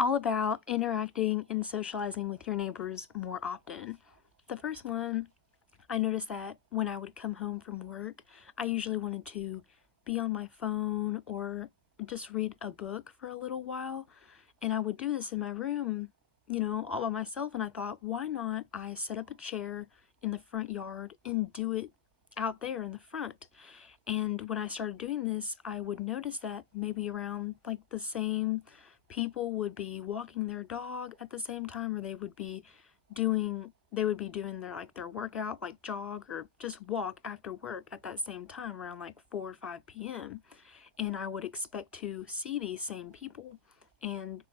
all about interacting and socializing with your neighbors more often. The first one, I noticed that when I would come home from work, I usually wanted to be on my phone or just read a book for a little while. And I would do this in my room, all by myself. And I thought, why not I set up a chair in the front yard and do it out there in the front? And when I started doing this, I would notice that maybe around like the same people would be walking their dog at the same time, or they would be doing their workout, like jog or just walk after work at that same time around like 4 or 5 p.m. And I would expect to see these same people. And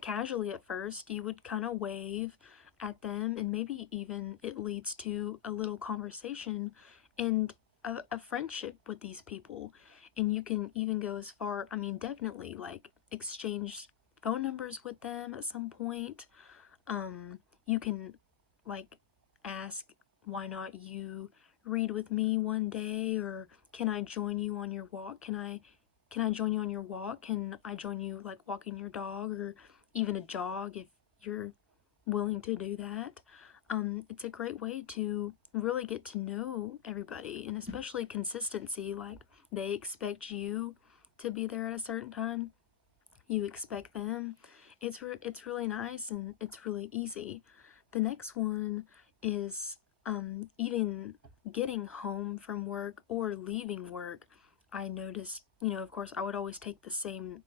casually at first, you would kind of wave at them, and maybe even it leads to a little conversation and a friendship with these people. And you can even go as far, I mean, definitely like exchange phone numbers with them at some point. You can like ask, why not you read with me one day, or can I join you on your walk? Can I join you on your walk? Can I join you like walking your dog or even a jog if you're willing to do that? It's a great way to really get to know everybody, and especially consistency. Like, they expect you to be there at a certain time, you expect them. It's really nice and it's really easy. The next one is even getting home from work or leaving work. I noticed, of course, I would always take the same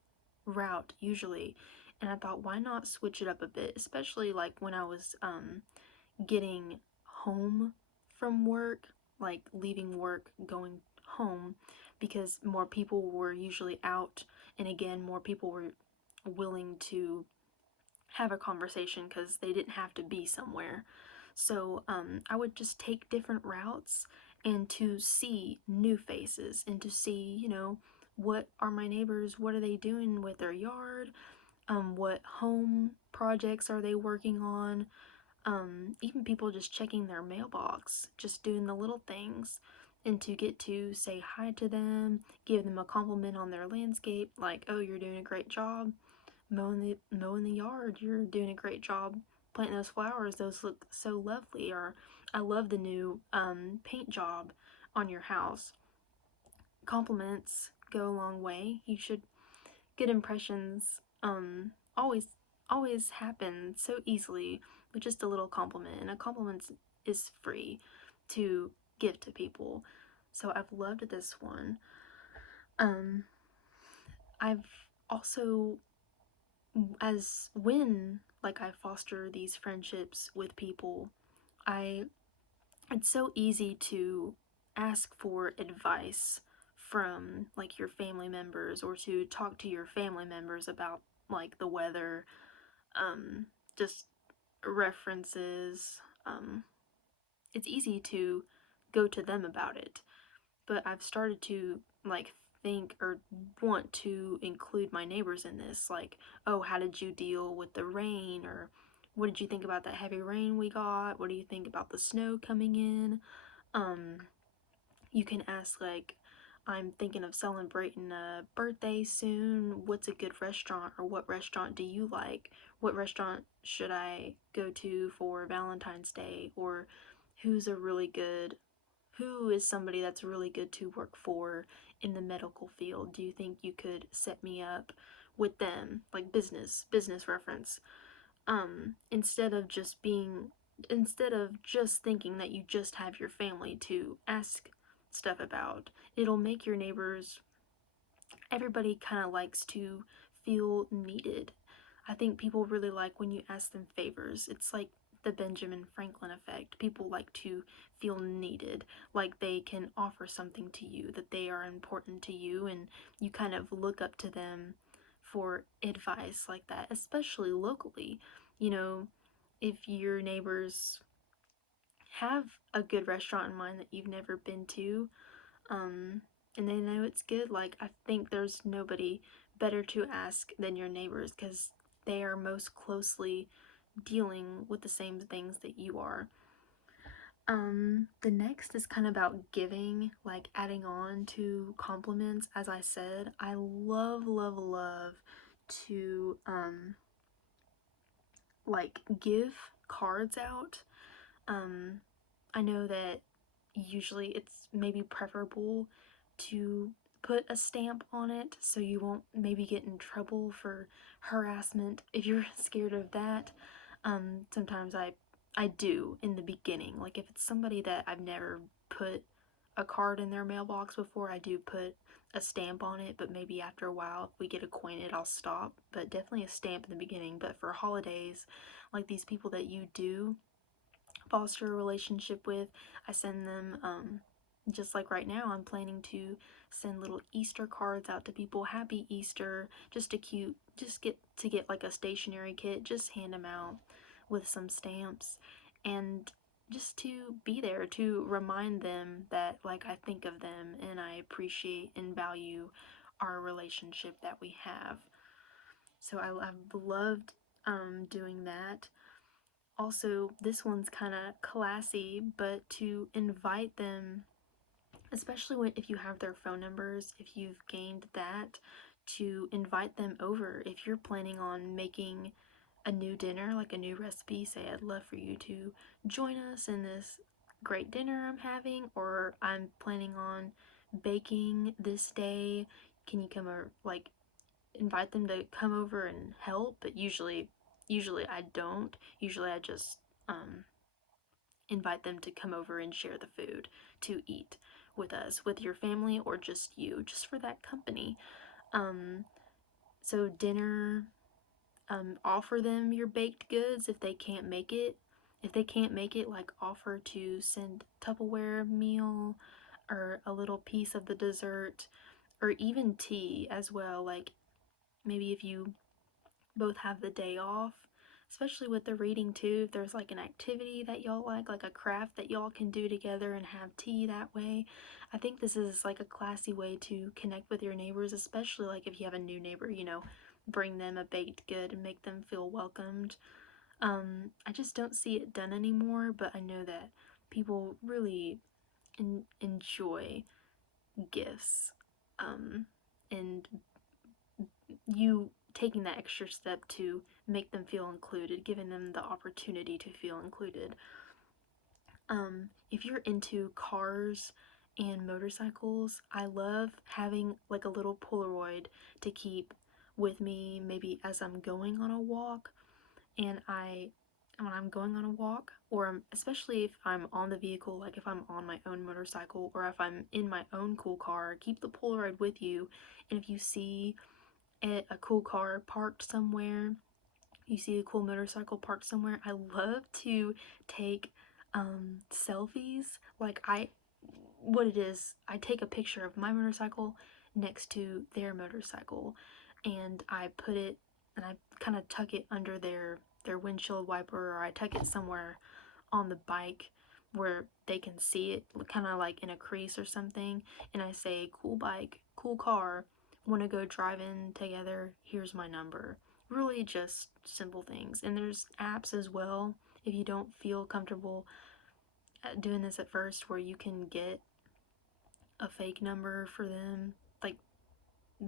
route usually, and I thought, why not switch it up a bit, especially like when I was getting home from work, like leaving work, going home, because more people were usually out, and again, more people were willing to have a conversation because they didn't have to be somewhere. So I would just take different routes and to see new faces and to see, what are my neighbors, what are they doing with their yard, what home projects are they working on, even people just checking their mailbox, just doing the little things, and to get to say hi to them, give them a compliment on their landscape, like, oh, you're doing a great job mowing the yard, you're doing a great job planting those flowers, those look so lovely, or I love the new paint job on your house. Compliments go a long way. You should Good impressions always happen so easily with just a little compliment, and a compliment is free to give to people. So I've loved this one. Um, I've also, as when like I foster these friendships with people, I it's so easy to ask for advice from like your family members, or to talk to your family members about like the weather, um, just references. It's easy to go to them about it, but I've started to like think or want to include my neighbors in this. Like, oh, how did you deal with the rain? Or what did you think about that heavy rain we got? What do you think about the snow coming in? Um, you can ask, like, I'm thinking of celebrating a birthday soon. What's a good restaurant, or what restaurant do you like? What restaurant should I go to for Valentine's Day? Or who's a really good who is somebody that's really good to work for in the medical field? Do you think you could set me up with them? Like business reference. Instead of just thinking that you just have your family to ask stuff about, it'll make your neighbors, everybody kind of likes to feel needed. I think people really like when you ask them favors. It's like the Benjamin Franklin effect. People like to feel needed, like they can offer something to you, that they are important to you, and you kind of look up to them for advice like that, especially locally. You know, if your neighbors have a good restaurant in mind that you've never been to, um, and they know it's good, like, I think there's nobody better to ask than your neighbors, because they are most closely dealing with the same things that you are. The next is kind of about giving, like adding on to compliments. As I said, I love, love, love to like give cards out. I know that usually it's maybe preferable to put a stamp on it so you won't maybe get in trouble for harassment if you're scared of that. Sometimes I do in the beginning. Like if it's somebody that I've never put a card in their mailbox before, I do put a stamp on it, but maybe after a while, if we get acquainted, I'll stop. But definitely a stamp in the beginning. But for holidays, like these people that you do foster a relationship with, I send them, just like right now, I'm planning to send little Easter cards out to people. Happy Easter, just a cute, just get like a stationery kit, just hand them out with some stamps, and just to be there to remind them that like I think of them and I appreciate and value our relationship that we have. So I've loved doing that. Also, this one's kind of classy, but to invite them, especially if you have their phone numbers, if you've gained that, to invite them over. If you're planning on making a new dinner, like a new recipe, say, I'd love for you to join us in this great dinner I'm having, or I'm planning on baking this day. Can you come over? Like, invite them to come over and help, but usually I don't. Usually I just um, invite them to come over and share the food to eat with us, with your family, or just you, just for that company. Um, so dinner, offer them your baked goods if they can't make it. If they can't make it, like offer to send Tupperware meal or a little piece of the dessert or even tea as well. Like maybe if you both have the day off, especially with the reading too, if there's like an activity that y'all like a craft that y'all can do together and have tea that way. I think this is like a classy way to connect with your neighbors, especially like if you have a new neighbor, bring them a baked good and make them feel welcomed. I just don't see it done anymore, but I know that people really enjoy gifts. And you taking that extra step to make them feel included, giving them the opportunity to feel included. If you're into cars and motorcycles, I love having like a little Polaroid to keep with me maybe as I'm going on a walk. And when I'm going on a walk, or especially if I'm on the vehicle, like if I'm on my own motorcycle or if I'm in my own cool car, keep the Polaroid with you. And if you see a cool car parked somewhere, you see a cool motorcycle parked somewhere, I love to take selfies. Like what it is, I take a picture of my motorcycle next to their motorcycle, and I put it, and I kind of tuck it under their windshield wiper, or I tuck it somewhere on the bike where they can see it, kind of like in a crease or something, and I say, cool bike, cool car, want to go driving together, here's my number. Really just simple things. And there's apps as well if you don't feel comfortable doing this at first, where you can get a fake number for them, like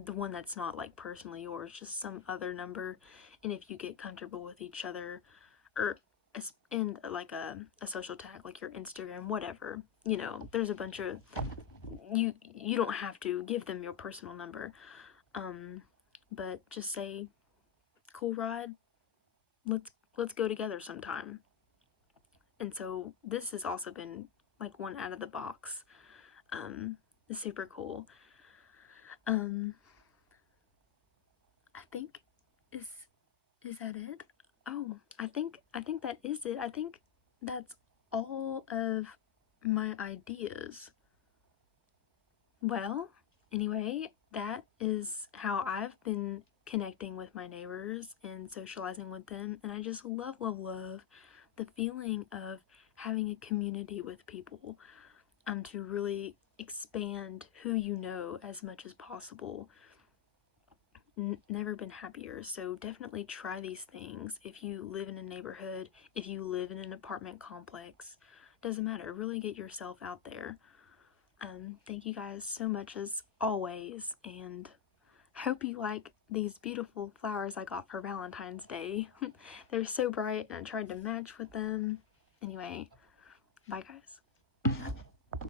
the one that's not like personally yours, just some other number. And if you get comfortable with each other, or in like a social tag, like your Instagram, whatever, there's a bunch of, you don't have to give them your personal number, but just say, cool ride, let's go together sometime. And so this has also been like one out of the box. It's super cool. I think is is that it? Oh, I think that is it. I think that's all of my ideas. Well, anyway, that is how I've been connecting with my neighbors and socializing with them, and I just love, love, love the feeling of having a community with people, to really expand who you know as much as possible. Never been happier. So definitely try these things if you live in a neighborhood, if you live in an apartment complex. Doesn't matter. Really get yourself out there. Thank you guys so much as always, and Hope you like these beautiful flowers I got for Valentine's Day. They're so bright and I tried to match with them. Anyway, bye guys.